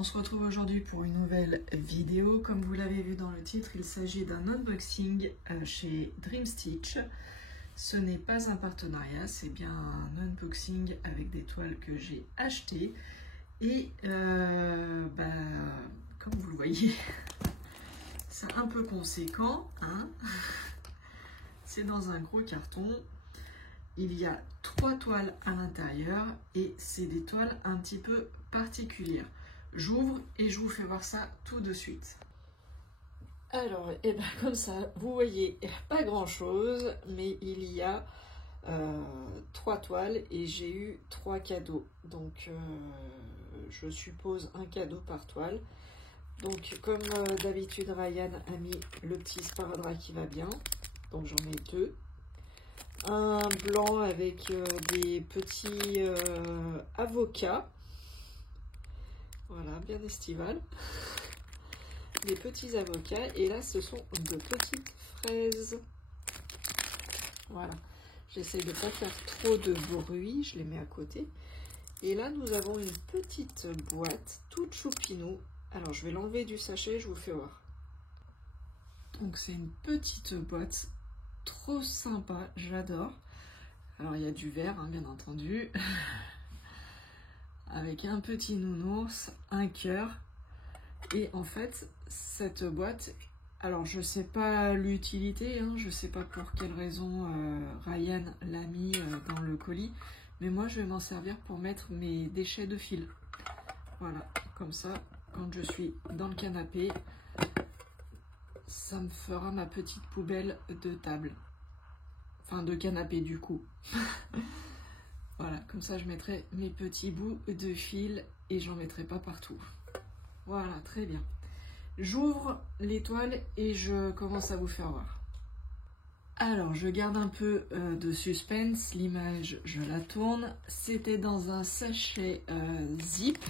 On se retrouve aujourd'hui pour une nouvelle vidéo. Comme vous l'avez vu dans le titre, il s'agit d'un unboxing chez Dream Stitch. Ce n'est pas un partenariat, c'est bien un unboxing avec des toiles que j'ai achetées. Et comme vous le voyez, c'est un peu conséquent, hein. C'est dans un gros carton. Il y a 3 toiles à l'intérieur et c'est des toiles un petit peu particulières. J'ouvre et je vous fais voir ça tout de suite. Alors, comme ça, vous voyez, pas grand chose, mais il y a 3 toiles et j'ai eu 3 cadeaux. Donc, je suppose un cadeau par toile. Donc, comme d'habitude, Ryan a mis le petit sparadrap qui va bien. Donc, j'en mets 2. Un blanc avec des petits avocats. Voilà, bien estival. Des petits avocats. Et là, ce sont de petites fraises. Voilà. J'essaie de ne pas faire trop de bruit. Je les mets à côté. Et là, nous avons une petite boîte toute choupinou. Alors, je vais l'enlever du sachet. Je vous fais voir. Donc, c'est une petite boîte. Trop sympa. J'adore. Alors, il y a du verre, hein, bien entendu. Avec un petit nounours, un cœur. Et en fait, cette boîte, alors je sais pas l'utilité, hein, je sais pas pour quelle raison Ryan l'a mis dans le colis, mais moi je vais m'en servir pour mettre mes déchets de fil. Voilà, comme ça, quand je suis dans le canapé, ça me fera ma petite poubelle de table. Enfin, de canapé du coup. Voilà, comme ça je mettrai mes petits bouts de fil et j'en mettrai pas partout. Voilà, très bien. J'ouvre les toiles et je commence à vous faire voir. Alors, je garde un peu de suspense. L'image, je la tourne. C'était dans un sachet zip.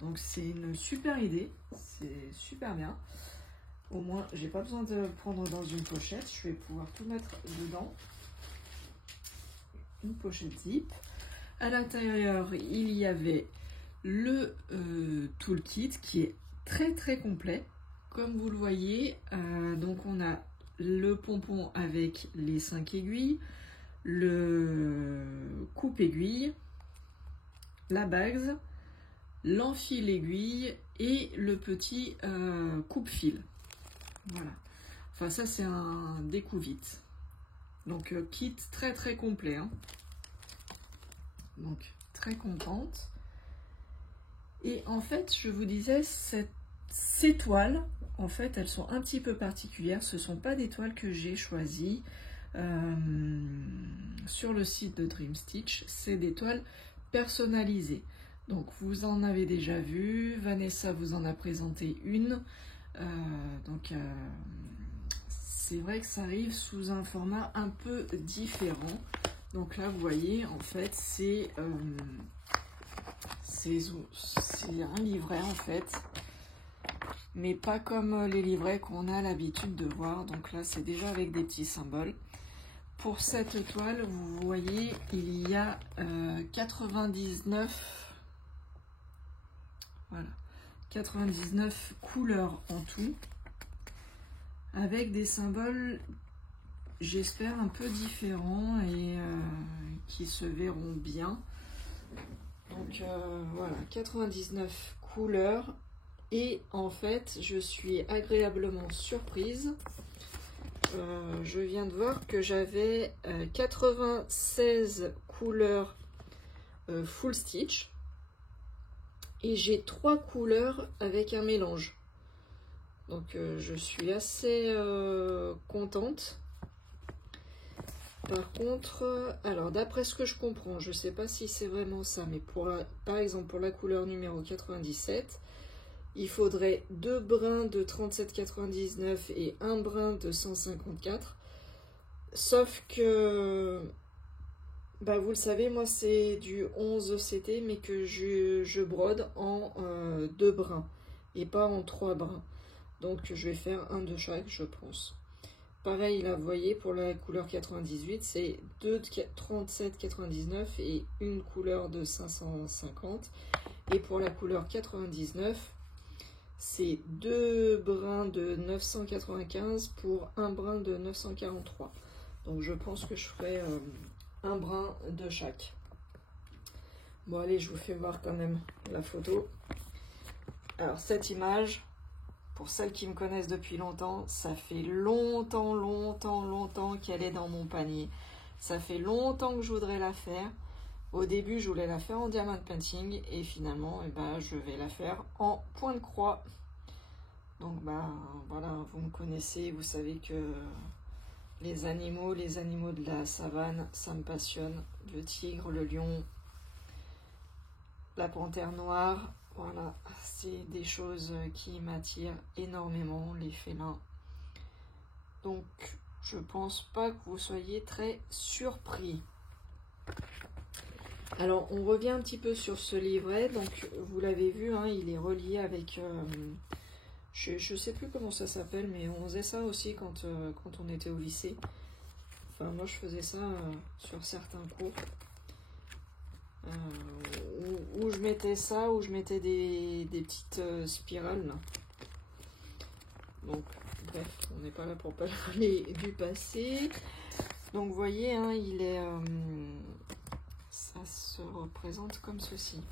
Donc, c'est une super idée. C'est super bien. Au moins, j'ai pas besoin de prendre dans une pochette. Je vais pouvoir tout mettre dedans. Une pochette zip. À l'intérieur, il y avait le toolkit qui est très complet. Comme vous le voyez, donc on a le pompon avec les 5 aiguilles, le coupe-aiguille, la bague, l'enfile-aiguille et le petit coupe-fil. Voilà. Enfin, ça, c'est un découvite. Donc, kit très complet, hein. Donc, très contente. Et en fait, je vous disais, ces toiles, en fait, elles sont un petit peu particulières. Ce ne sont pas des toiles que j'ai choisies sur le site de Dream Stitch. C'est des toiles personnalisées. Donc, vous en avez déjà vu. Vanessa vous en a présenté une. C'est vrai que ça arrive sous un format un peu différent. Donc là, vous voyez, en fait, c'est un livret, en fait. Mais pas comme les livrets qu'on a l'habitude de voir. Donc là, c'est déjà avec des petits symboles. Pour cette toile, vous voyez, il y a 99 couleurs en tout. Avec des symboles, j'espère, un peu différents et qui se verront bien. Donc voilà, 99 couleurs. Et en fait, je suis agréablement surprise. Je viens de voir que j'avais 96 couleurs full stitch. Et j'ai 3 couleurs avec un mélange. Donc je suis assez contente. Par contre, alors d'après ce que je comprends, je ne sais pas si c'est vraiment ça, mais par exemple pour la couleur numéro 97, il faudrait 2 brins de 37,99 et 1 brin de 154. Sauf que, vous le savez, moi c'est du 11 CT, mais que je brode en 2 brins et pas en 3 brins. Donc je vais faire un de chaque, je pense. Pareil, là, vous voyez, pour la couleur 98, c'est 2 de 37,99 et une couleur de 550. Et pour la couleur 99, c'est 2 brins de 995 pour un brin de 943. Donc je pense que je ferai un brin de chaque. Bon allez, je vous fais voir quand même la photo. Alors cette image, pour celles qui me connaissent depuis longtemps, ça fait longtemps qu'elle est dans mon panier. Ça fait longtemps que je voudrais la faire. Au début, je voulais la faire en diamond painting et finalement, eh ben, je vais la faire en point de croix. Donc, bah, voilà, vous me connaissez, vous savez que les animaux de la savane, ça me passionne. Le tigre, le lion, la panthère noire, voilà, c'est des choses qui m'attirent énormément, les félins. Donc, je pense pas que vous soyez très surpris. Alors, on revient un petit peu sur ce livret. Donc, vous l'avez vu, hein, il est relié avec... je sais plus comment ça s'appelle, mais on faisait ça aussi quand on était au lycée. Enfin, moi, je faisais ça sur certains cours. Où je mettais ça, où je mettais des petites spirales. Là. Donc, bref, on n'est pas là pour parler du passé. Donc, vous voyez, hein, il est... ça se représente comme ceci.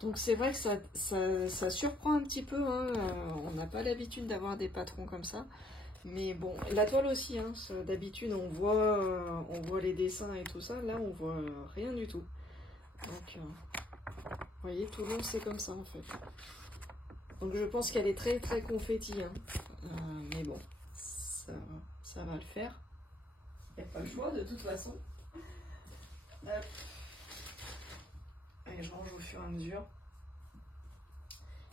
Donc c'est vrai que ça surprend un petit peu, hein. On n'a pas l'habitude d'avoir des patrons comme ça. Mais bon, la toile aussi, hein. D'habitude on voit les dessins et tout ça, là on voit rien du tout. Donc vous voyez, tout le long c'est comme ça en fait. Donc je pense qu'elle est très très confetti, hein. Mais bon, ça va le faire. Il n'y a pas le choix de toute façon. Hop. Et je range au fur et à mesure.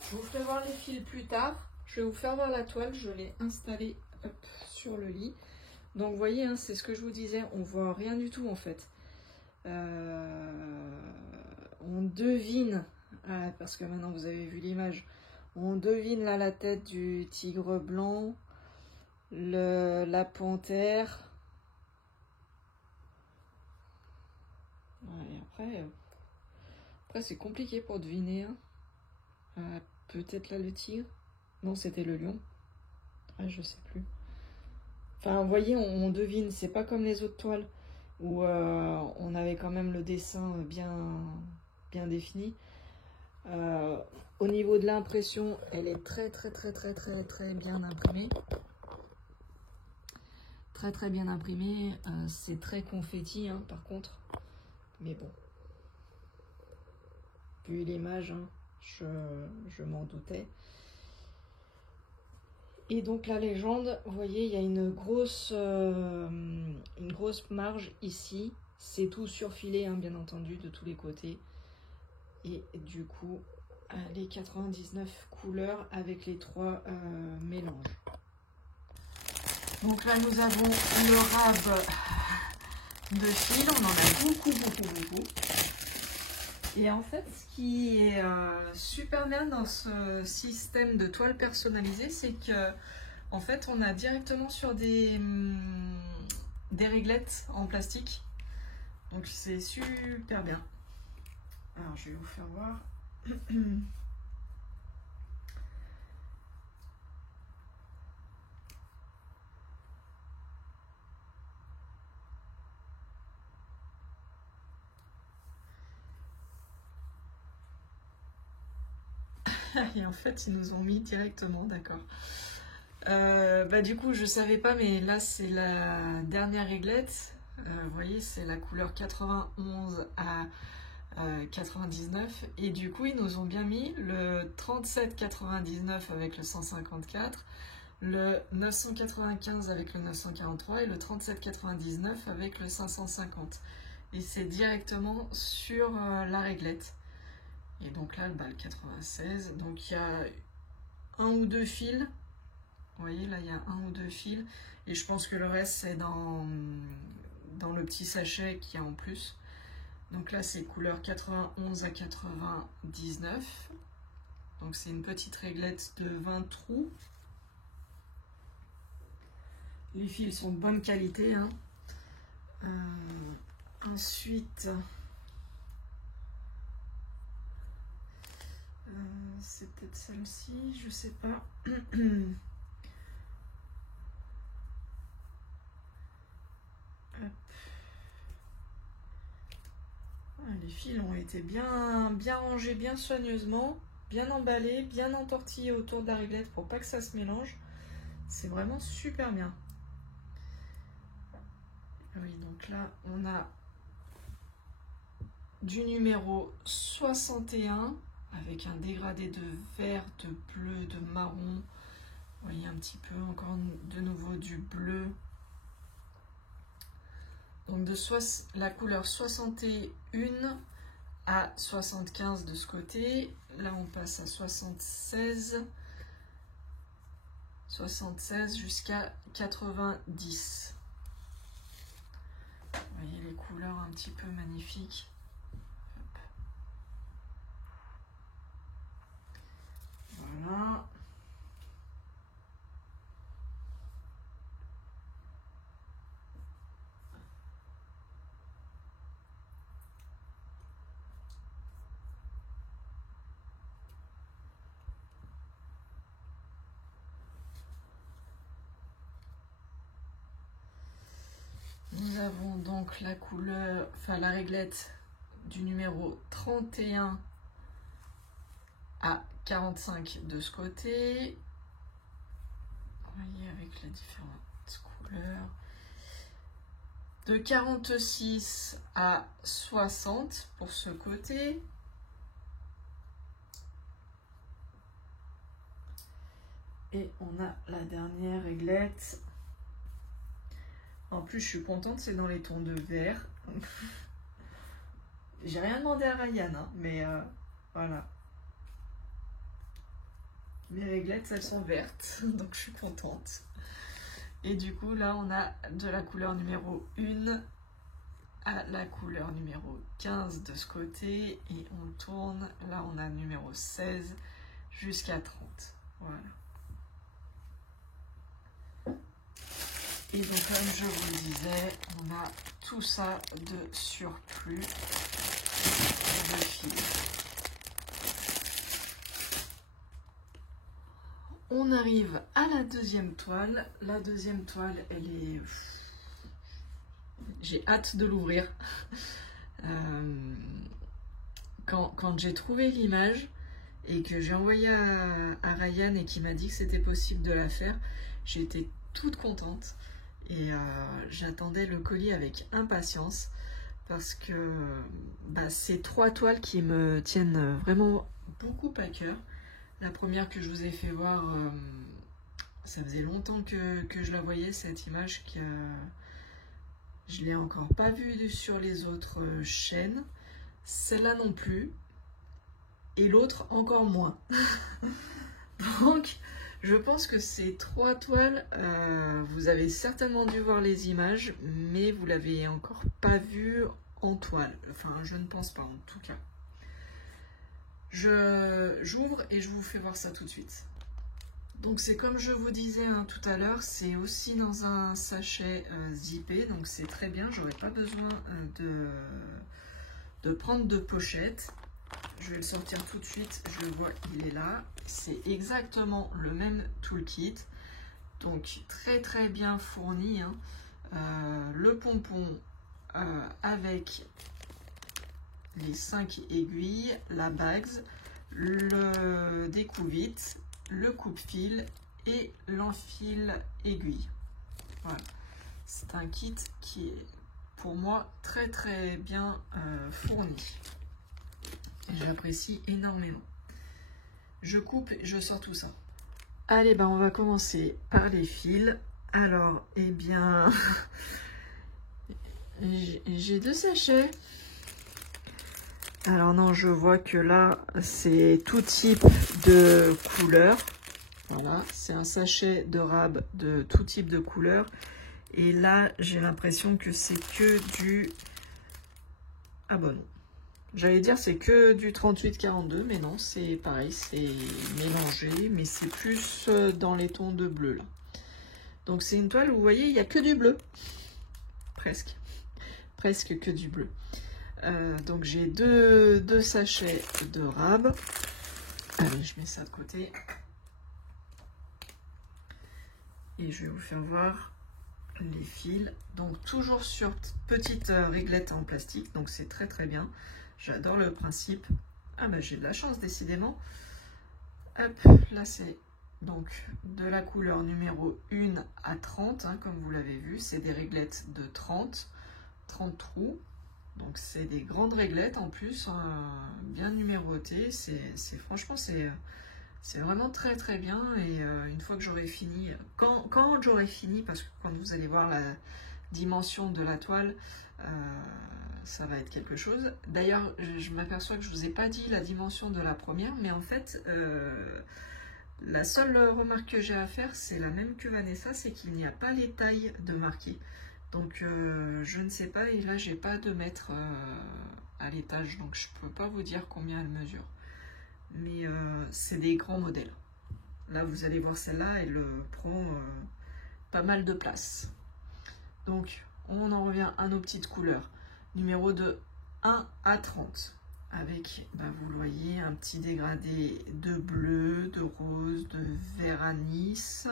Je vous ferai voir les fils plus tard. Je vais vous faire voir la toile. Je l'ai installée sur le lit. Donc vous voyez, hein, c'est ce que je vous disais. On voit rien du tout en fait. On devine, parce que maintenant vous avez vu l'image, on devine là la tête du tigre blanc, la panthère. Ouais, après c'est compliqué pour deviner. Hein. Peut-être là le tigre. Non, c'était le lion. Ah, je sais plus. Enfin, vous voyez, on devine. C'est pas comme les autres toiles où on avait quand même le dessin bien défini. Au niveau de l'impression, elle est très bien imprimée. Très bien imprimée. C'est très confetti, hein, par contre. Mais bon. Vu l'image, hein, je m'en doutais. Et donc la légende, vous voyez, il y a une grosse marge ici. C'est tout surfilé, hein, bien entendu, de tous les côtés. Et du coup, les 99 couleurs avec les 3 mélanges. Donc là, nous avons le rab de fil. On en a beaucoup. Et en fait, ce qui est super bien dans ce système de toile personnalisée, c'est que en fait, on a directement sur des réglettes en plastique. Donc c'est super bien. Alors je vais vous faire voir. Et en fait, ils nous ont mis directement, d'accord. Du coup, je savais pas, mais là, c'est la dernière réglette. Vous voyez, c'est la couleur 91 à 99. Et du coup, ils nous ont bien mis le 37,99 avec le 154, le 995 avec le 943 et le 37,99 avec le 550. Et c'est directement sur la réglette. Et donc là, le 96, donc il y a 1 ou 2 fils. Vous voyez, là, il y a 1 ou 2 fils. Et je pense que le reste, c'est dans le petit sachet qu'il y a en plus. Donc là, c'est couleur 91 à 99. Donc c'est une petite réglette de 20 trous. Les fils sont de bonne qualité. Hein. Ensuite... C'est peut-être celle-ci, je sais pas. Les fils ont été bien rangés, bien soigneusement, bien emballés, bien entortillés autour de la réglette pour pas que ça se mélange. C'est vraiment super bien. Oui, donc là, on a du numéro 61 avec un dégradé de vert, de bleu, de marron. Vous voyez un petit peu encore de nouveau du bleu. Donc de la couleur 61 à 75 de ce côté. Là, on passe à 76 jusqu'à 90. Vous voyez les couleurs un petit peu magnifiques. Hop. Voilà. Nous avons donc la couleur, enfin la réglette du numéro 31 à 45 de ce côté. Vous voyez avec les différentes couleurs. De 46 à 60 pour ce côté. Et on a la dernière réglette. En plus, je suis contente, c'est dans les tons de vert. J'ai rien demandé à Ryan, hein, mais voilà. Mes réglettes, elles sont vertes, donc je suis contente. Et du coup, là, on a de la couleur numéro 1 à la couleur numéro 15 de ce côté. Et on tourne. Là, on a numéro 16 jusqu'à 30. Voilà. Et donc, comme je vous le disais, on a tout ça de surplus de fil. On arrive à la deuxième toile. La deuxième toile, elle est... J'ai hâte de l'ouvrir. Quand j'ai trouvé l'image et que j'ai envoyé à Ryan et qui m'a dit que c'était possible de la faire, j'étais toute contente. Et j'attendais le colis avec impatience parce que c'est 3 toiles qui me tiennent vraiment beaucoup à cœur. La première que je vous ai fait voir, ça faisait longtemps que je la voyais, cette image, que je ne l'ai encore pas vue sur les autres chaînes. Celle-là non plus. Et l'autre encore moins. Donc, je pense que ces 3 toiles, vous avez certainement dû voir les images, mais vous ne l'avez encore pas vue en toile. Enfin, je ne pense pas en tout cas. J'ouvre et je vous fais voir ça tout de suite. Donc c'est comme je vous disais tout à l'heure, c'est aussi dans un sachet zippé, donc c'est très bien, j'aurais pas besoin de prendre de pochette. Je vais le sortir tout de suite, je le vois, il est là. C'est exactement le même toolkit, donc très très bien fourni. Le pompon avec les 5 aiguilles, la bague, le découvite, le coupe-fil et l'enfil aiguille. Voilà. C'est un kit qui est pour moi très très bien fourni. J'apprécie énormément. Je coupe et je sors tout ça. Allez, on va commencer par les fils. Alors, eh bien, j'ai 2 sachets. Alors non, je vois que là, c'est tout type de couleur. Voilà, c'est un sachet de rab de tout type de couleur. Et là, j'ai l'impression que c'est que du... Ah bon, non. J'allais dire c'est que du 38-42, mais non, c'est pareil, c'est mélangé, mais c'est plus dans les tons de bleu là. Donc c'est une toile où vous voyez, il n'y a que du bleu. Presque. Presque que du bleu. Donc j'ai deux sachets de rab. Allez, je mets ça de côté. Et je vais vous faire voir les fils. Donc toujours sur petite réglette en plastique. Donc c'est très très bien. J'adore le principe. Ah bah j'ai de la chance décidément. Hop, là c'est donc de la couleur numéro 1 à 30. Hein, comme vous l'avez vu, c'est des réglettes de 30 trous. Donc c'est des grandes réglettes en plus, hein, bien numérotées. Franchement c'est vraiment très très bien. Et une fois que j'aurai fini, quand j'aurai fini, parce que quand vous allez voir la dimension de la toile, ça va être quelque chose. D'ailleurs, je m'aperçois que je vous ai pas dit la dimension de la première, mais en fait, la seule remarque que j'ai à faire, c'est la même que Vanessa, c'est qu'il n'y a pas les tailles de marquées. Donc je ne sais pas, et là j'ai pas de mètre à l'étage, donc je peux pas vous dire combien elle mesure. Mais c'est des grands modèles. Là vous allez voir celle-là, elle prend pas mal de place. Donc on en revient à nos petites couleurs. Numéro de 1 à 30. Avec, bah, vous le voyez, un petit dégradé de bleu, de rose, de vert anis,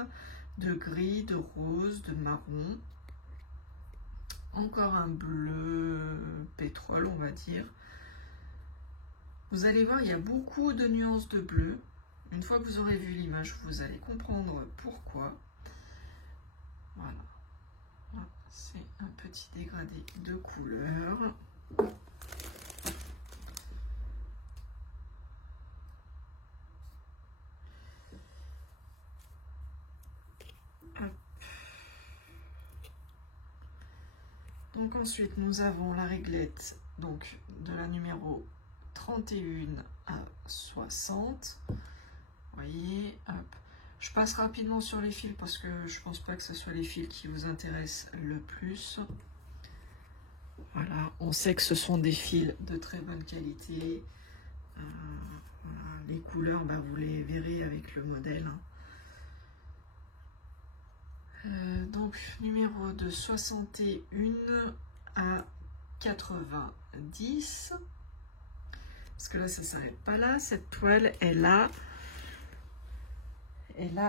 de gris, de rose, de marron. Encore un bleu pétrole, on va dire. Vous allez voir, il y a beaucoup de nuances de bleu. Une fois que vous aurez vu l'image, vous allez comprendre pourquoi. Voilà. C'est un petit dégradé de couleur. Donc ensuite, nous avons la réglette donc, de la numéro 31 à 60. Vous voyez, hop. Je passe rapidement sur les fils parce que je pense pas que ce soit les fils qui vous intéressent le plus. Voilà, on sait que ce sont des fils de très bonne qualité. Voilà. Les couleurs, bah, vous les verrez avec le modèle. Donc numéro de 61 à 90. Parce que là, ça s'arrête pas là. Cette toile, elle a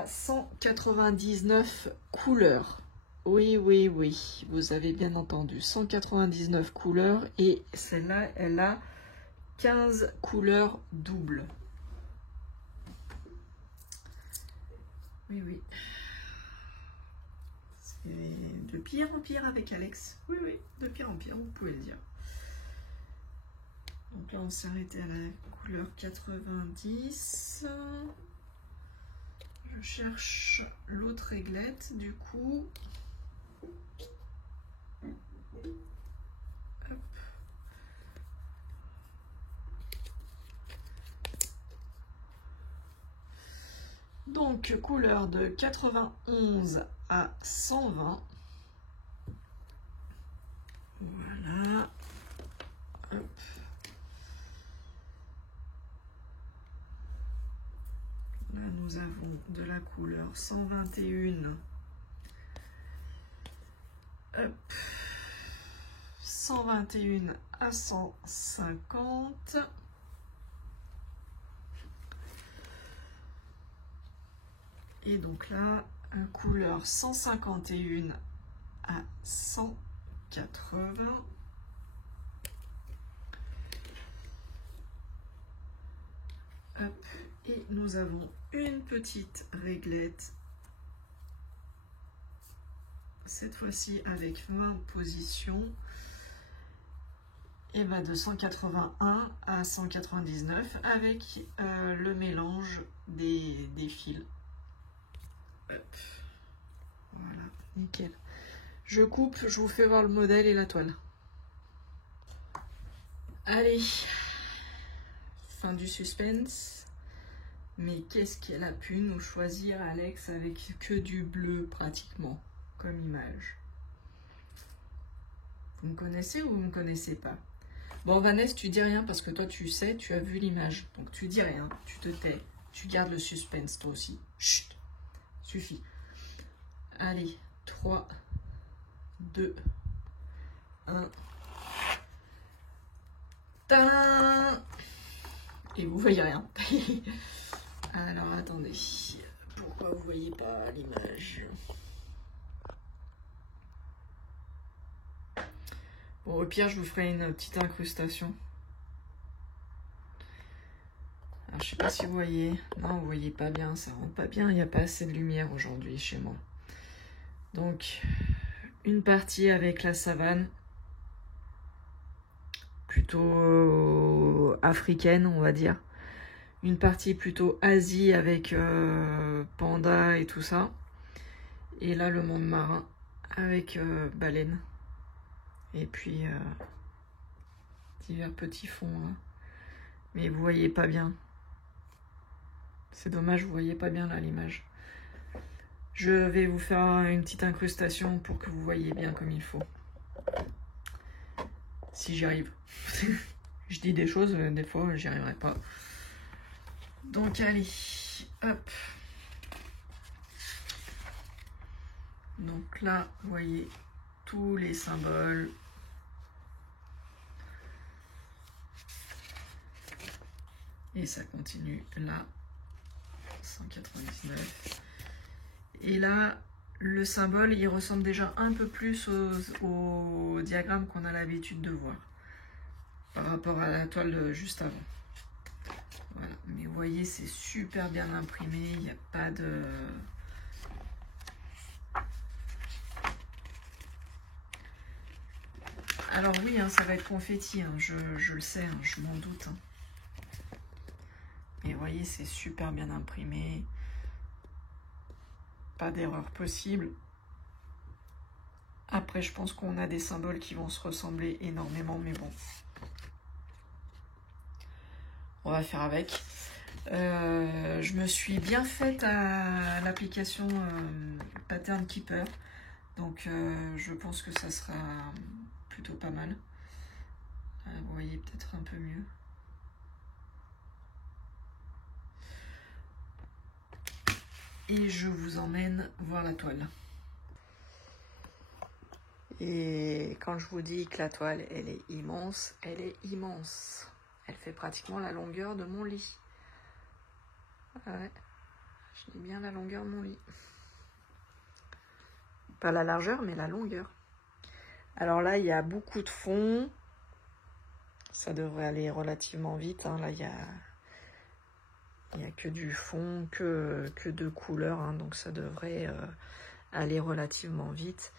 199 couleurs. Oui, oui, oui, vous avez bien entendu. 199 couleurs. Et celle-là, elle a 15 couleurs doubles. Oui, oui. C'est de pire en pire avec Alex. Oui, oui, de pire en pire, vous pouvez le dire. Donc là, on s'est arrêté à la couleur 90. Je cherche l'autre réglette, du coup. Hop. Donc, couleur de 91 à 120. Voilà. Hop. Là, nous avons de la couleur 121. Hop. 121 à 150. Et donc là, couleur 151 à 180. Hop. Et nous avons une petite réglette. Cette fois-ci avec 20 positions. Et ben de 181 à 199 avec le mélange des fils. Hop. Voilà, nickel. Je coupe, je vous fais voir le modèle et la toile. Allez, fin du suspense. Mais qu'est-ce qu'elle a pu nous choisir, Alex, avec que du bleu pratiquement, comme image. Vous me connaissez ou vous ne me connaissez pas? Bon, Vanessa, tu dis rien parce que toi, tu sais, tu as vu l'image. Donc, tu dis rien, tu te tais. Tu gardes le suspense, toi aussi. Chut, suffit. Allez, 3, 2, 1. Tadam! Et vous voyez rien. Alors attendez, pourquoi vous voyez pas l'image? Bon, au pire, je vous ferai une petite incrustation. Alors, je sais pas si vous voyez. Non, vous voyez pas bien, ça rentre pas bien. Il n'y a pas assez de lumière aujourd'hui chez moi. Donc, une partie avec la savane, plutôt africaine, on va dire. Une partie plutôt Asie avec panda et tout ça. Et là, le monde marin avec baleines. Et puis, divers petits fonds. Là. Mais vous voyez pas bien. C'est dommage, vous voyez pas bien là l'image. Je vais vous faire une petite incrustation pour que vous voyez bien comme il faut. Si j'y arrive. Je dis des choses, des fois j'y arriverai pas. Donc allez, hop. Donc là, vous voyez tous les symboles. Et ça continue là, 199. Et là, le symbole, il ressemble déjà un peu plus au diagramme qu'on a l'habitude de voir. Par rapport à la toile juste avant. Voilà, mais vous voyez, c'est super bien imprimé, il n'y a pas de... Alors oui, hein, ça va être confetti, hein, je le sais, hein, je m'en doute. Hein. Et vous voyez, c'est super bien imprimé. Pas d'erreur possible. Après, je pense qu'on a des symboles qui vont se ressembler énormément, mais bon. On va faire avec. Je me suis bien faite à l'application Pattern Keeper. Donc, je pense que ça sera plutôt pas mal. Vous voyez peut-être un peu mieux. Et je vous emmène voir la toile. Et quand je vous dis que la toile, elle est immense, elle est immense. Elle fait pratiquement la longueur de mon lit. Ouais, je dis bien la longueur de mon lit. Pas la largeur, mais la longueur. Alors là, il y a beaucoup de fond. Ça devrait aller relativement vite. Hein. Là, il y a que du fond, que de couleurs. Hein. Donc ça devrait aller relativement vite.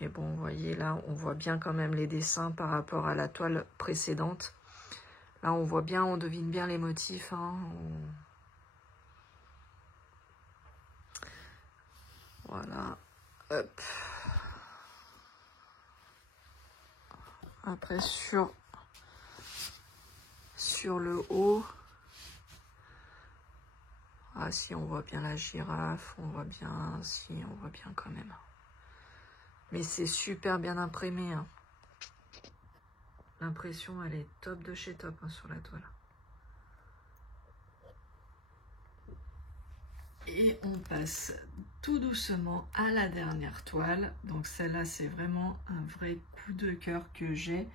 Mais bon, vous voyez, là, on voit bien quand même les dessins par rapport à la toile précédente. Là, on voit bien, on devine bien les motifs. Hein. Voilà. Hop. Après, sur le haut, ah si, on voit bien la girafe, on voit bien, si, on voit bien quand même. Mais c'est super bien imprimé. Hein. L'impression, elle est top de chez top hein, sur la toile. Et on passe tout doucement à la dernière toile. Donc celle-là, c'est vraiment un vrai coup de cœur que j'ai.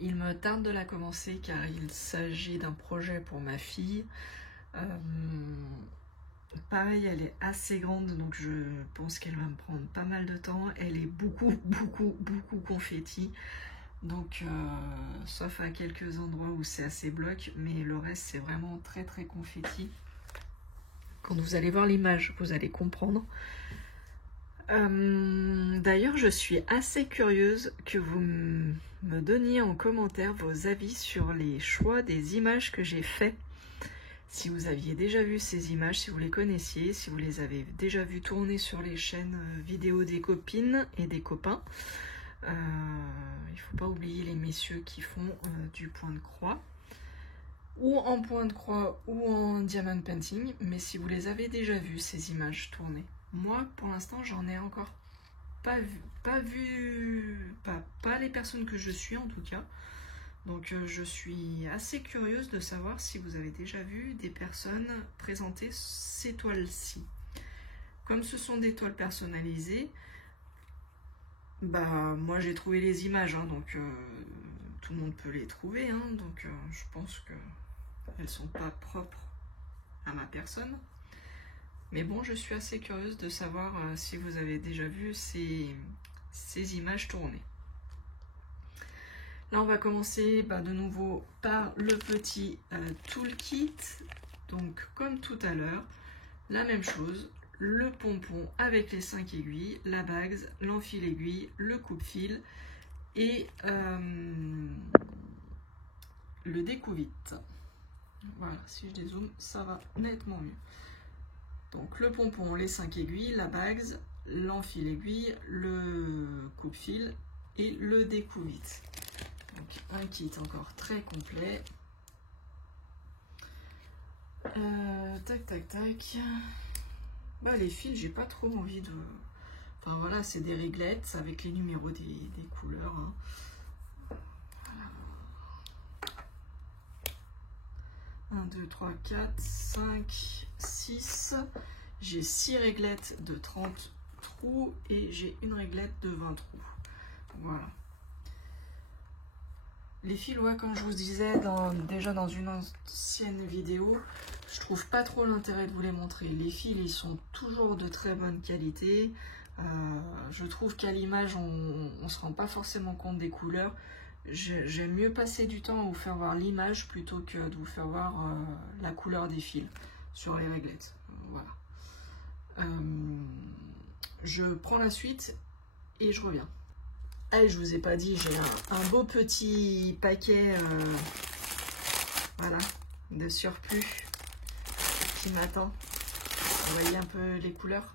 Il me tarde de la commencer car il s'agit d'un projet pour ma fille. Pareil, elle est assez grande, donc je pense qu'elle va me prendre pas mal de temps. Elle est beaucoup confetti. Donc, sauf à quelques endroits où c'est assez bloc, mais le reste, c'est vraiment très confetti. Quand vous allez voir l'image, vous allez comprendre. D'ailleurs, je suis assez curieuse que vous me donniez en commentaire vos avis sur les choix des images que j'ai fait. Si vous aviez déjà vu ces images, si vous les connaissiez, si vous les avez déjà vues tourner sur les chaînes vidéo des copines et des copains. Il ne faut pas oublier les messieurs qui font du point de croix. Ou en point de croix ou en diamond painting. Mais si vous les avez déjà vues, ces images tournées. Moi, pour l'instant, j'en ai encore pas vu, pas les personnes que je suis en tout cas. Donc je suis assez curieuse de savoir si vous avez déjà vu des personnes présenter ces toiles-ci. Comme ce sont des toiles personnalisées, bah moi j'ai trouvé les images, hein, donc tout le monde peut les trouver, hein, donc je pense que elles sont pas propres à ma personne. Mais bon, je suis assez curieuse de savoir si vous avez déjà vu ces images tournées. Là, on va commencer de nouveau par le petit toolkit. Donc, comme tout à l'heure, la même chose, le pompon avec les 5 aiguilles, la bague, l'enfil aiguille, le coupe-fil et le découvite. Voilà, si je dézoome, ça va nettement mieux. Donc, le pompon, les 5 aiguilles, la bague, l'enfil aiguille, le coupe-fil et le découvite. Donc, un kit encore très complet. Tac, tac, tac. Les fils, j'ai pas trop envie de... Enfin voilà, c'est des réglettes avec les numéros des couleurs. Hein. Voilà. 1, 2, 3, 4, 5, 6. J'ai 6 réglettes de 30 trous et j'ai une réglette de 20 trous. Voilà. Les fils, ouais, comme je vous disais déjà dans une ancienne vidéo, je trouve pas trop l'intérêt de vous les montrer. Les fils, ils sont toujours de très bonne qualité. Je trouve qu'à l'image, on se rend pas forcément compte des couleurs. J'aime mieux passer du temps à vous faire voir l'image plutôt que de vous faire voir la couleur des fils sur les réglettes. Voilà. Je prends la suite et je reviens. Ah, je vous ai pas dit, j'ai un beau petit paquet voilà, de surplus qui m'attend. Vous voyez un peu les couleurs.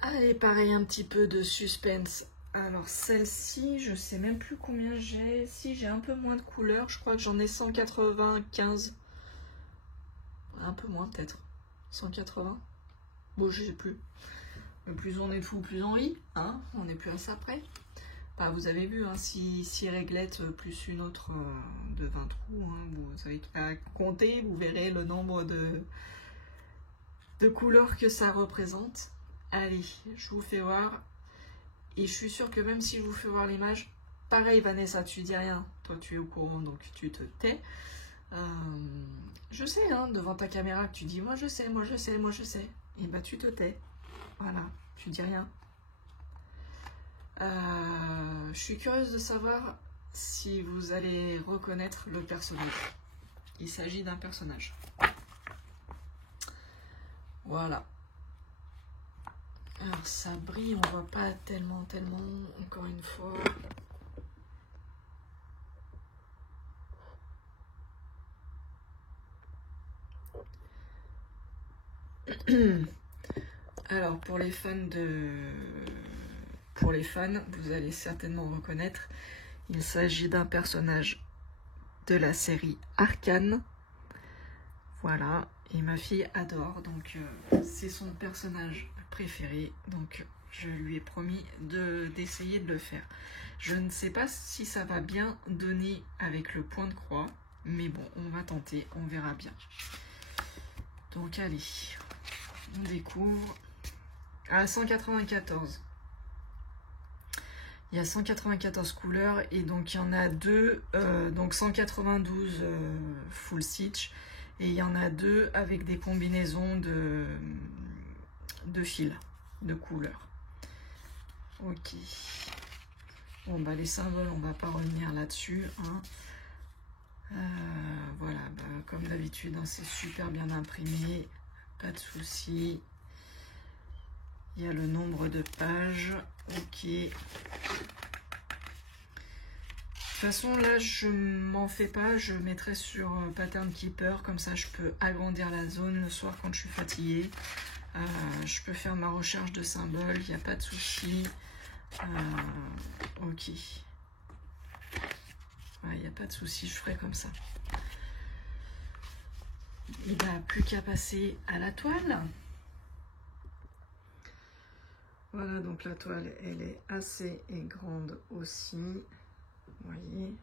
Allez, pareil, un petit peu de suspense. Alors celle-ci, je sais même plus combien j'ai. Si, j'ai un peu moins de couleurs, je crois que j'en ai 195. Un peu moins peut-être. 180. Bon, je sais plus. Plus on est fou, plus on rit, hein, on n'est plus à ça près. Vous avez vu, hein, 6 réglettes plus une autre de 20 trous, hein, vous avez qu'à compter, vous verrez le nombre de couleurs que ça représente. Allez, je vous fais voir, et je suis sûre que même si je vous fais voir l'image, pareil Vanessa, tu dis rien, toi tu es au courant, donc tu te tais. Je sais, hein, devant ta caméra, que tu dis, moi je sais, moi je sais, moi je sais, et tu te tais. Voilà, tu dis rien. Je suis curieuse de savoir si vous allez reconnaître le personnage. Il s'agit d'un personnage. Voilà. Alors ça brille, on voit pas tellement, encore une fois. Alors pour les fans vous allez certainement reconnaître, il s'agit d'un personnage de la série Arcane. Voilà, et ma fille adore, donc c'est son personnage préféré, donc je lui ai promis d'essayer de le faire. Je ne sais pas si ça va bien donner avec le point de croix, mais bon, on va tenter, on verra bien. Donc allez, on découvre. À 194. Il y a 194 couleurs et donc il y en a deux, donc 192 full stitch et il y en a deux avec des combinaisons de fils, de couleurs. Ok. Bon les symboles, on va pas revenir là-dessus. Hein. Voilà, comme d'habitude, hein, c'est super bien imprimé, pas de soucis. Il y a le nombre de pages, ok. De toute façon, là, je m'en fais pas, je mettrai sur Pattern Keeper, comme ça je peux agrandir la zone le soir quand je suis fatiguée. Je peux faire ma recherche de symboles, il n'y a pas de souci. Ok. Il n'y a pas de souci, je ferai comme ça. Il n'y a plus qu'à passer à la toile. Voilà, donc la toile, elle est assez grande aussi. Vous voyez,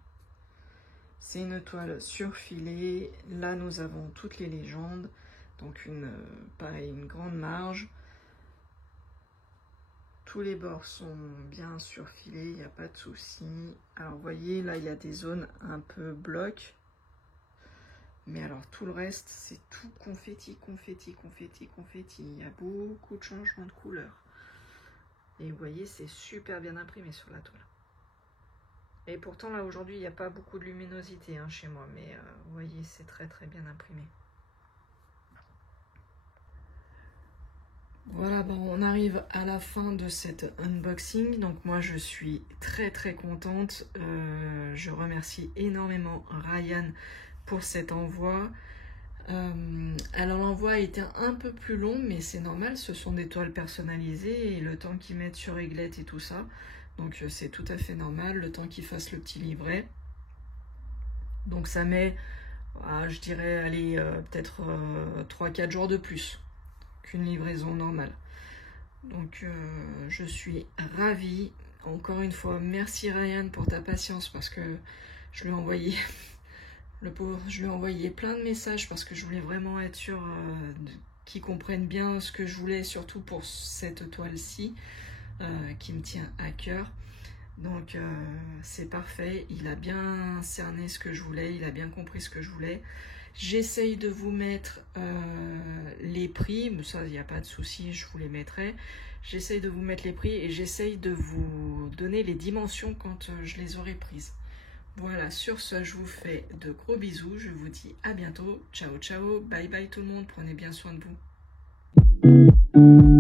c'est une toile surfilée. Là, nous avons toutes les légendes. Donc, pareil, une grande marge. Tous les bords sont bien surfilés, il n'y a pas de souci. Alors, vous voyez, là, il y a des zones un peu blocs. Mais alors tout le reste, c'est tout confetti, confetti, confetti, confetti. Il y a beaucoup de changements de couleur. Et vous voyez, c'est super bien imprimé sur la toile. Et pourtant, là, aujourd'hui, il n'y a pas beaucoup de luminosité hein, chez moi. Mais vous voyez, c'est très très bien imprimé. Voilà, bon, on arrive à la fin de cet unboxing. Donc moi, je suis très très contente. Je remercie énormément Ryan pour cet envoi. Alors l'envoi a été un peu plus long, mais c'est normal, ce sont des toiles personnalisées et le temps qu'ils mettent sur réglette et tout ça, donc c'est tout à fait normal, le temps qu'ils fassent le petit livret. Donc ça met, je dirais, allez, peut-être 3-4 jours de plus qu'une livraison normale. Donc je suis ravie. Encore une fois, merci Ryan pour ta patience parce que je lui ai envoyé... Le pauvre, je lui ai envoyé plein de messages parce que je voulais vraiment être sûre qu'il comprenne bien ce que je voulais, surtout pour cette toile-ci qui me tient à cœur. Donc c'est parfait, il a bien cerné ce que je voulais, il a bien compris ce que je voulais. J'essaye de vous mettre les prix, mais ça il n'y a pas de souci, je vous les mettrai. J'essaye de vous mettre les prix et j'essaye de vous donner les dimensions quand je les aurai prises. Voilà, sur ce, je vous fais de gros bisous. Je vous dis à bientôt. Ciao, ciao. Bye bye tout le monde. Prenez bien soin de vous.